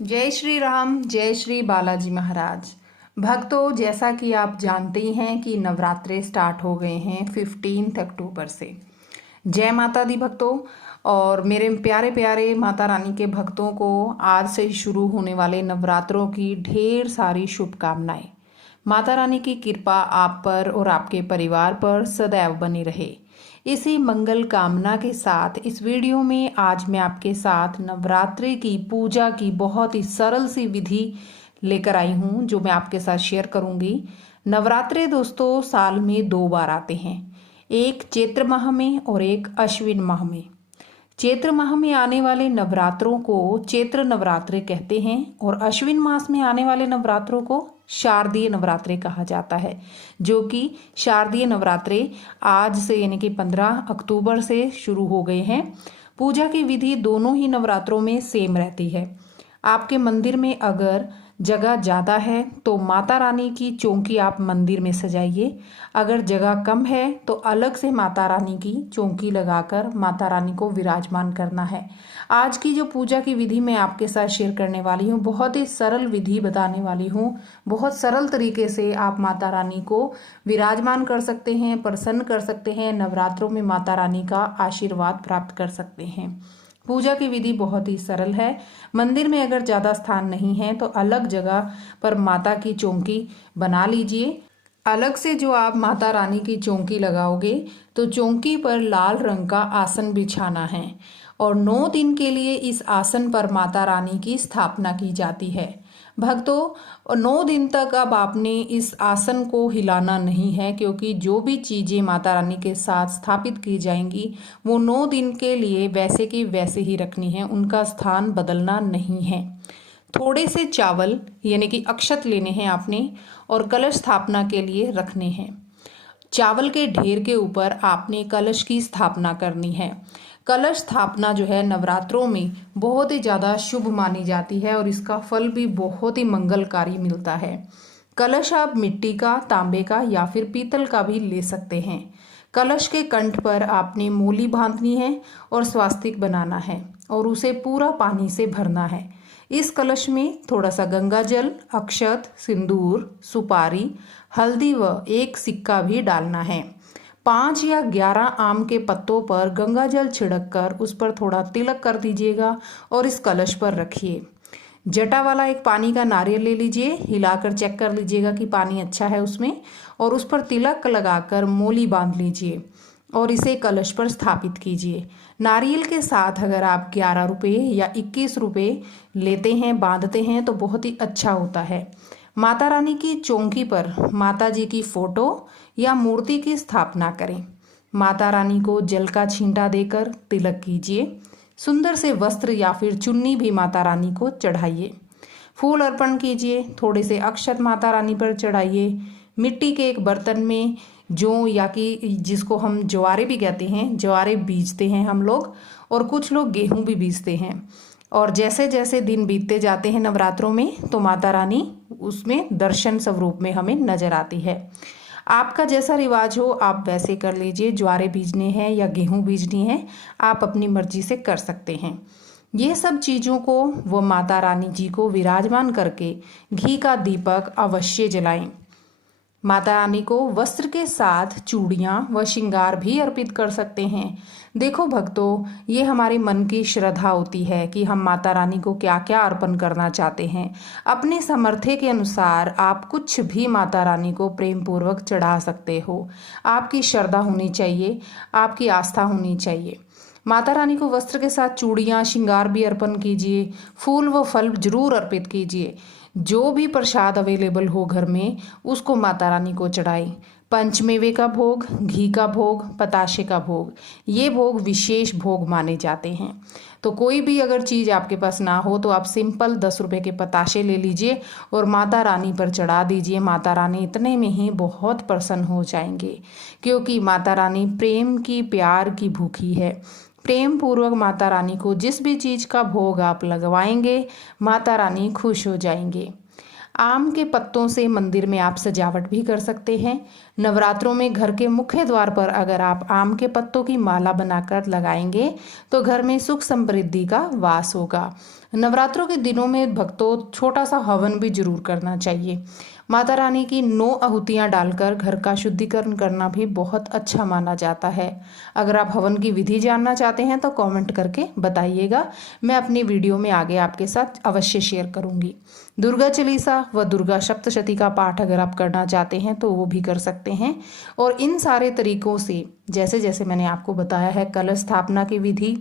जय श्री राम, जय श्री बालाजी महाराज। भक्तों, जैसा कि आप जानते ही हैं कि नवरात्रे स्टार्ट हो गए हैं 15 अक्टूबर से। जय माता दी भक्तों। और मेरे प्यारे प्यारे माता रानी के भक्तों को आज से शुरू होने वाले नवरात्रों की ढेर सारी शुभकामनाएं। माता रानी की कृपा आप पर और आपके परिवार पर सदैव बनी रहे। इसी मंगल कामना के साथ इस वीडियो में आज मैं आपके साथ नवरात्रि की पूजा की बहुत ही सरल सी विधि लेकर आई हूँ, जो मैं आपके साथ शेयर करूँगी। नवरात्रे दोस्तों साल में 2 बार आते हैं, एक चैत्र माह में और एक अश्विन माह में। चैत्र माह में आने वाले नवरात्रों को चैत्र नवरात्रे कहते हैं और अश्विन मास में आने वाले नवरात्रों को शारदीय नवरात्रे कहा जाता है, जो कि शारदीय नवरात्रे आज से यानी कि 15 अक्टूबर से शुरू हो गए हैं। पूजा की विधि दोनों ही नवरात्रों में सेम रहती है। आपके मंदिर में अगर जगह ज़्यादा है तो माता रानी की चौकी आप मंदिर में सजाइए। अगर जगह कम है तो अलग से माता रानी की चौकी लगाकर माता रानी को विराजमान करना है। आज की जो पूजा की विधि मैं आपके साथ शेयर करने वाली हूँ, बहुत ही सरल विधि बताने वाली हूँ। बहुत सरल तरीके से आप माता रानी को विराजमान कर सकते हैं, प्रसन्न कर सकते हैं, नवरात्रों में माता रानी का आशीर्वाद प्राप्त कर सकते हैं। पूजा की विधि बहुत ही सरल है। मंदिर में अगर ज़्यादा स्थान नहीं है तो अलग जगह पर माता की चौकी बना लीजिए। अलग से जो आप माता रानी की चौकी लगाओगे तो चौकी पर लाल रंग का आसन बिछाना है और 9 दिन के लिए इस आसन पर माता रानी की स्थापना की जाती है। भक्तों, 9 दिन तक अब आपने इस आसन को हिलाना नहीं है, क्योंकि जो भी चीज़ें माता रानी के साथ स्थापित की जाएंगी वो 9 दिन के लिए वैसे की वैसे ही रखनी है, उनका स्थान बदलना नहीं है। थोड़े से चावल यानी कि अक्षत लेने हैं आपने और कलश स्थापना के लिए रखने हैं। चावल के ढेर के ऊपर आपने कलश की स्थापना करनी है। कलश स्थापना जो है नवरात्रों में बहुत ही ज़्यादा शुभ मानी जाती है और इसका फल भी बहुत ही मंगलकारी मिलता है। कलश आप मिट्टी का, तांबे का या फिर पीतल का भी ले सकते हैं। कलश के कंठ पर आपने मूली बांधनी है और स्वास्तिक बनाना है और उसे पूरा पानी से भरना है। इस कलश में थोड़ा सा गंगा जल, अक्षत, सिंदूर, सुपारी, हल्दी व एक सिक्का भी डालना है। 5 या 11 आम के पत्तों पर गंगा जल छिड़क कर उस पर थोड़ा तिलक कर दीजिएगा और इस कलश पर रखिए। जटा वाला एक पानी का नारियल ले लीजिए, हिलाकर चेक कर लीजिएगा कि पानी अच्छा है उसमें, और उस पर तिलक लगाकर मोली बांध लीजिए और इसे कलश पर स्थापित कीजिए। नारियल के साथ अगर आप 11 रुपये या 21 रुपये लेते हैं, बांधते हैं तो बहुत ही अच्छा होता है। माता रानी की चौकी पर माता जी की फोटो या मूर्ति की स्थापना करें। माता रानी को जल का छींटा देकर तिलक कीजिए। सुंदर से वस्त्र या फिर चुन्नी भी माता रानी को चढ़ाइए। फूल अर्पण कीजिए, थोड़े से अक्षत माता रानी पर चढ़ाइए। मिट्टी के एक बर्तन में जौ या कि जिसको हम ज्वारे भी कहते हैं, ज्वारे बीजते हैं हम लोग, और कुछ लोग गेहूं भी बीजते हैं। और जैसे जैसे दिन बीतते जाते हैं नवरात्रों में तो माता रानी उसमें दर्शन स्वरूप में हमें नजर आती है। आपका जैसा रिवाज हो आप वैसे कर लीजिए। ज्वारे बीजने हैं या गेहूं बीजनी है, आप अपनी मर्जी से कर सकते हैं। ये सब चीज़ों को वो माता रानी जी को विराजमान करके घी का दीपक अवश्य जलाएं। माता रानी को वस्त्र के साथ चूड़ियाँ व श्रृंगार भी अर्पित कर सकते हैं। देखो भक्तों, ये हमारे मन की श्रद्धा होती है कि हम माता रानी को क्या क्या अर्पण करना चाहते हैं। अपने सामर्थ्य के अनुसार आप कुछ भी माता रानी को प्रेम पूर्वक चढ़ा सकते हो। आपकी श्रद्धा होनी चाहिए, आपकी आस्था होनी चाहिए। माता रानी को वस्त्र के साथ चूड़ियाँ, श्रृंगार भी अर्पण कीजिए। फूल व फल जरूर अर्पित कीजिए। जो भी प्रसाद अवेलेबल हो घर में उसको माता रानी को चढ़ाएं। पंचमेवे का भोग, घी का भोग, पताशे का भोग, ये भोग विशेष भोग माने जाते हैं। तो कोई भी अगर चीज़ आपके पास ना हो तो आप सिंपल 10 रुपए के पताशे ले लीजिए और माता रानी पर चढ़ा दीजिए। माता रानी इतने में ही बहुत प्रसन्न हो जाएंगे, क्योंकि माता रानी प्रेम की, प्यार की भूखी है। प्रेम पूर्वक माता रानी को जिस भी चीज़ का भोग आप लगवाएंगे माता रानी खुश हो जाएंगे। आम के पत्तों से मंदिर में आप सजावट भी कर सकते हैं। नवरात्रों में घर के मुख्य द्वार पर अगर आप आम के पत्तों की माला बनाकर लगाएंगे तो घर में सुख समृद्धि का वास होगा। नवरात्रों के दिनों में भक्तों छोटा सा हवन भी जरूर करना चाहिए। माता रानी की 9 आहुतियाँ डालकर घर का शुद्धिकरण करना भी बहुत अच्छा माना जाता है। अगर आप हवन की विधि जानना चाहते हैं तो कमेंट करके बताइएगा, मैं अपनी वीडियो में आगे आपके साथ अवश्य शेयर करूंगी। दुर्गा चालीसा व दुर्गा सप्तशती का पाठ अगर आप करना चाहते हैं तो वो भी कर सकते हैं। और इन सारे तरीकों से जैसे जैसे मैंने आपको बताया है, कलश स्थापना की विधि,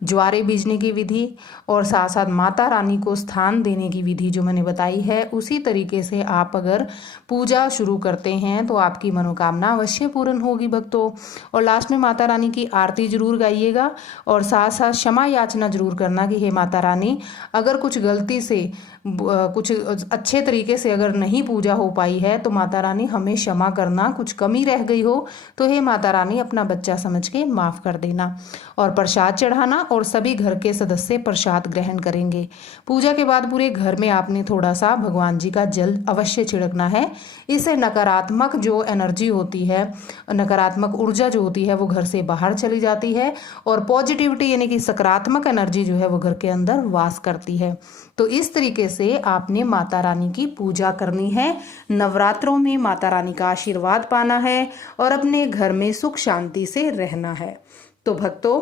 ज्वारे बीजने की विधि और साथ साथ माता रानी को स्थान देने की विधि जो मैंने बताई है, उसी तरीके से आप अगर पूजा शुरू करते हैं तो आपकी मनोकामना अवश्य पूर्ण होगी भक्तों। और लास्ट में माता रानी की आरती जरूर गाइएगा और साथ साथ क्षमा याचना जरूर करना कि हे माता रानी, अगर कुछ गलती से कुछ अच्छे तरीके से अगर नहीं पूजा हो पाई है तो माता रानी हमें क्षमा करना, कुछ कमी रह गई हो तो हे माता रानी अपना बच्चा समझ के माफ़ कर देना। और प्रसाद चढ़ाना और सभी घर के सदस्य प्रसाद ग्रहण करेंगे। पूजा के बाद पूरे घर में आपने थोड़ा सा भगवान जी का जल अवश्य छिड़कना है। इससे नकारात्मक जो एनर्जी होती है, नकारात्मक ऊर्जा जो होती है वो घर से बाहर चली जाती है और पॉजिटिविटी यानी कि सकारात्मक एनर्जी जो है वो घर के अंदर वास करती है। तो इस तरीके से आपने माता रानी की पूजा करनी है, नवरात्रों में माता रानी का आशीर्वाद पाना है और अपने घर में सुख शांति से रहना है। तो भक्तों,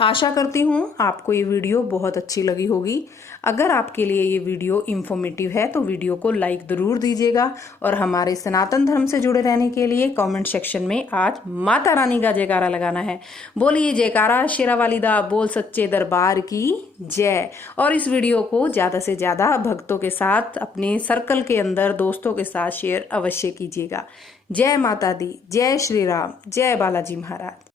आशा करती हूँ आपको ये वीडियो बहुत अच्छी लगी होगी। अगर आपके लिए ये वीडियो इन्फॉर्मेटिव है तो वीडियो को लाइक ज़रूर दीजिएगा और हमारे सनातन धर्म से जुड़े रहने के लिए कमेंट सेक्शन में आज माता रानी का जयकारा लगाना है। बोलिए जयकारा शेरा वाली दा बोल सच्चे दरबार की जय। और इस वीडियो को ज़्यादा से ज़्यादा भक्तों के साथ अपने सर्कल के अंदर दोस्तों के साथ शेयर अवश्य कीजिएगा। जय माता दी, जय श्री राम, जय बालाजी महाराज।